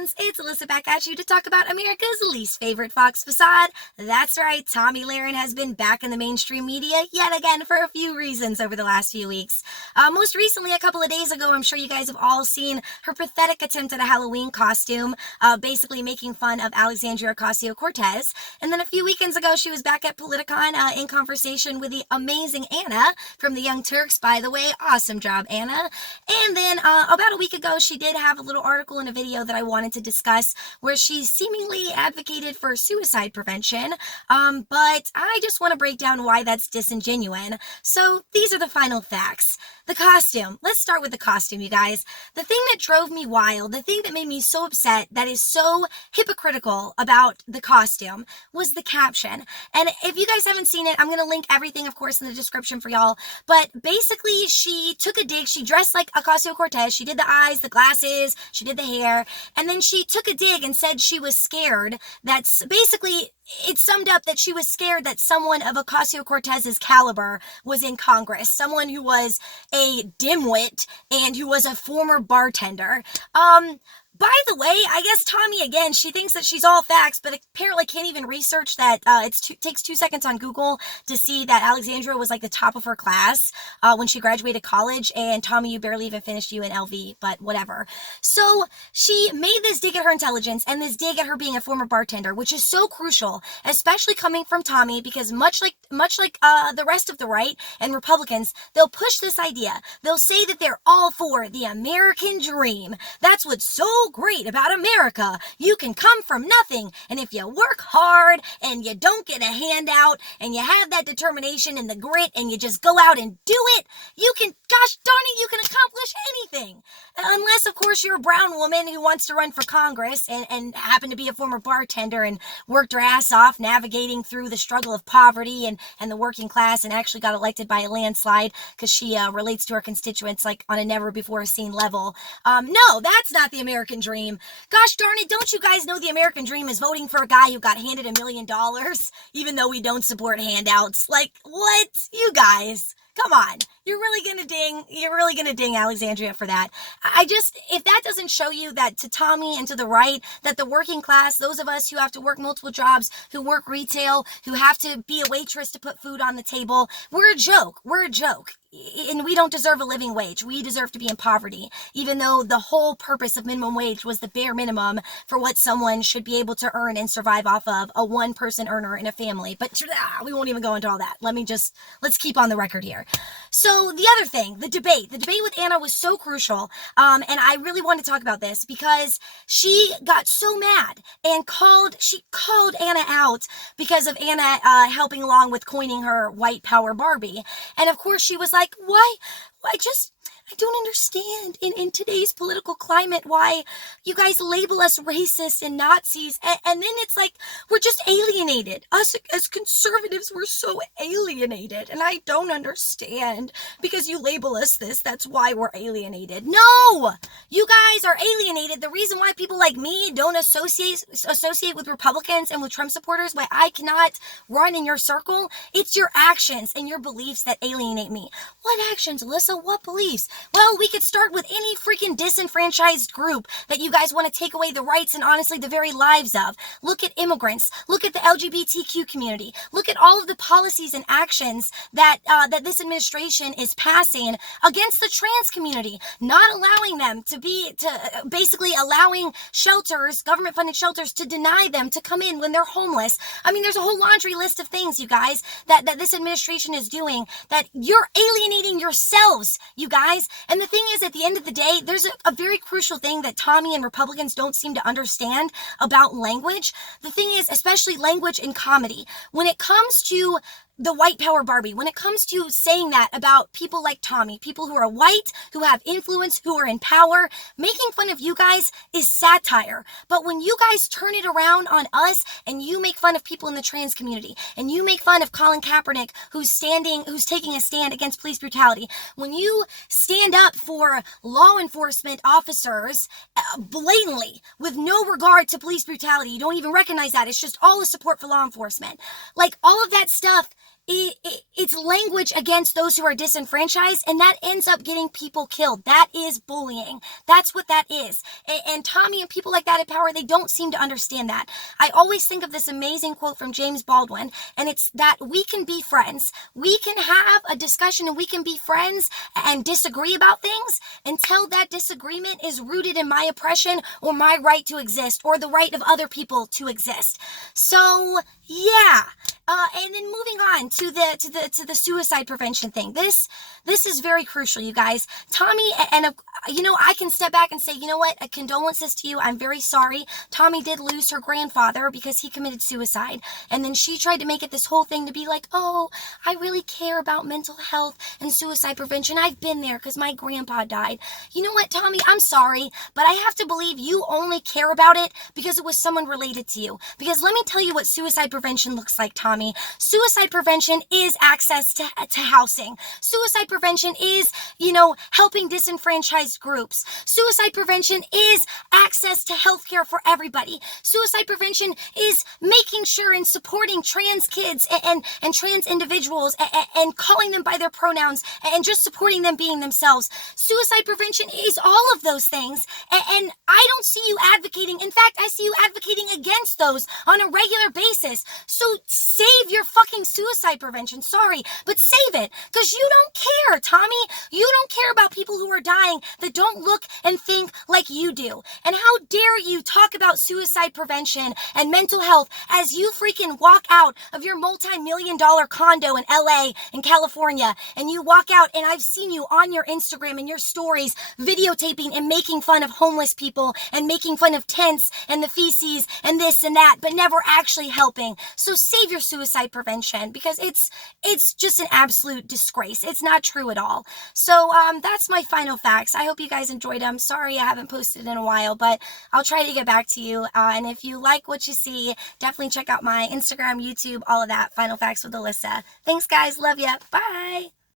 friends, it's Alyssa back at you to talk about America's least favorite Fox facade. That's right, Tomi has been back in the mainstream media yet again for a few reasons over the last few weeks. Most recently, a couple of days ago, I'm sure you guys have all seen her pathetic attempt at a Halloween costume, basically making fun of Alexandria Ocasio-Cortez. And then a few weekends ago, she was back at Politicon in conversation with the amazing Anna from the Young Turks, by the way. Awesome job, Anna. And then about a week ago, she did have a little article and a video that I wanted to discuss where she seemingly advocated for suicide prevention, but I just want to break down why that's disingenuous. So these are the final facts. The costume. Let's start with the costume, you guys. The thing that drove me wild, the thing that made me so upset, that is so hypocritical about the costume, was the caption. And if you guys haven't seen it, I'm going to link everything, of course, in the description for y'all. But basically, she took a dig. She dressed like Ocasio-Cortez. She did the eyes, the glasses, she did the hair. And then she took a dig and said she was scared. That's basically, it summed up that she was scared that someone of Ocasio-Cortez's caliber was in Congress. Someone who was a dimwit and who was a former bartender. By the way, I guess Tomi, again, she thinks that she's all facts, but apparently can't even research that. Takes 2 seconds on Google to see that Alexandria was like the top of her class when she graduated college, and Tomi, you barely even finished UNLV, but whatever. So she made this dig at her intelligence and this dig at her being a former bartender, which is so crucial, especially coming from Tomi, because much like the rest of the right and Republicans, they'll push this idea. They'll say that they're all for the American dream. That's what's so great about America. You can come from nothing, and if you work hard and you don't get a handout and you have that determination and the grit and you just go out and do it, you can, gosh darn it, you can accomplish anything. Unless, of course, you're a brown woman who wants to run for Congress and happen to be a former bartender and worked her ass off navigating through the struggle of poverty and the working class and actually got elected by a landslide because she relates to her constituents like on a never before seen level. No, that's not the American dream. Gosh darn it, don't you guys know the American dream is voting for a guy who got handed $1 million, even though we don't support handouts? Like, what? You guys, come on. You're really gonna ding Alexandria for that. If that doesn't show you that to Tomi and to the right, that the working class, those of us who have to work multiple jobs, who work retail, who have to be a waitress to put food on the table, we're a joke. And we don't deserve a living wage. We deserve to be in poverty, even though the whole purpose of minimum wage was the bare minimum for what someone should be able to earn and survive off of, a one-person earner in a family. But we won't even go into all that. Let's keep on the record here. So the other thing, the debate with Anna was so crucial. And I really want to talk about this because she got so mad and she called Anna out because of Anna helping along with coining her white power Barbie. And of course she was like, why? I don't understand in today's political climate why you guys label us racist and Nazis. And then it's like, we're just alienated. Us as conservatives, we're so alienated. And I don't understand because you label us this. That's why we're alienated. No, you guys are alienated. The reason why people like me don't associate with Republicans and with Trump supporters, why I cannot run in your circle, it's your actions and your beliefs that alienate me. What actions, Alyssa? What beliefs? Well, we could start with any freaking disenfranchised group that you guys want to take away the rights and honestly the very lives of. Look at immigrants. Look at the LGBTQ community. Look at all of the policies and actions that this administration is passing against the trans community, not allowing them basically allowing shelters, government-funded shelters, to deny them to come in when they're homeless. I mean, there's a whole laundry list of things, you guys, that this administration is doing that you're alienating yourselves, you guys. And the thing is, at the end of the day, there's a very crucial thing that Tomi and Republicans don't seem to understand about language. The thing is, especially language in comedy, when it comes to the white power Barbie, when it comes to saying that about people like Tomi, people who are white, who have influence, who are in power, making fun of you guys is satire. But when you guys turn it around on us and you make fun of people in the trans community and you make fun of Colin Kaepernick, who's taking a stand against police brutality, when you stand up for law enforcement officers blatantly with no regard to police brutality, you don't even recognize that. It's just all the support for law enforcement. Like, all of that stuff it's language against those who are disenfranchised, and that ends up getting people killed. That is bullying. That's what that is. And Tomi and people like that in power, they don't seem to understand that. I always think of this amazing quote from James Baldwin, and it's that we can be friends. We can have a discussion and we can be friends and disagree about things until that disagreement is rooted in my oppression or my right to exist or the right of other people to exist. So yeah. And then moving on to the suicide prevention thing. This is very crucial, you guys. Tomi, and I can step back and say, you know what? Condolences to you. I'm very sorry. Tomi did lose her grandfather because he committed suicide. And then she tried to make it this whole thing to be like, oh, I really care about mental health and suicide prevention. I've been there because my grandpa died. You know what, Tomi? I'm sorry, but I have to believe you only care about it because it was someone related to you. Because let me tell you what suicide prevention looks like, Tomi. Suicide prevention is access to housing. Suicide prevention is, helping disenfranchised groups. Suicide prevention is access to healthcare for everybody. Suicide prevention is making sure and supporting trans kids and trans individuals and calling them by their pronouns and just supporting them being themselves. Suicide prevention is all of those things. And I don't see you advocating. In fact, I see you advocating against those on a regular basis. So save your fucking suicide prevention. Sorry, but save it, because you don't care, Tomi. You don't care about people who are dying that don't look and think like you do. And how dare you talk about suicide prevention and mental health as you freaking walk out of your multi-million-dollar condo in LA in California, and you walk out, and I've seen you on your Instagram and your stories videotaping and making fun of homeless people and making fun of tents and the feces and this and that, but never actually helping. So save your suicide prevention, because it's just an absolute disgrace. It's not true at all. So that's my final facts. I hope you guys enjoyed them. Sorry I haven't posted in a while, but I'll try to get back to you. And if you like what you see, definitely check out my Instagram, YouTube, all of that. Final Facts with Alyssa. Thanks, guys. Love ya. Bye.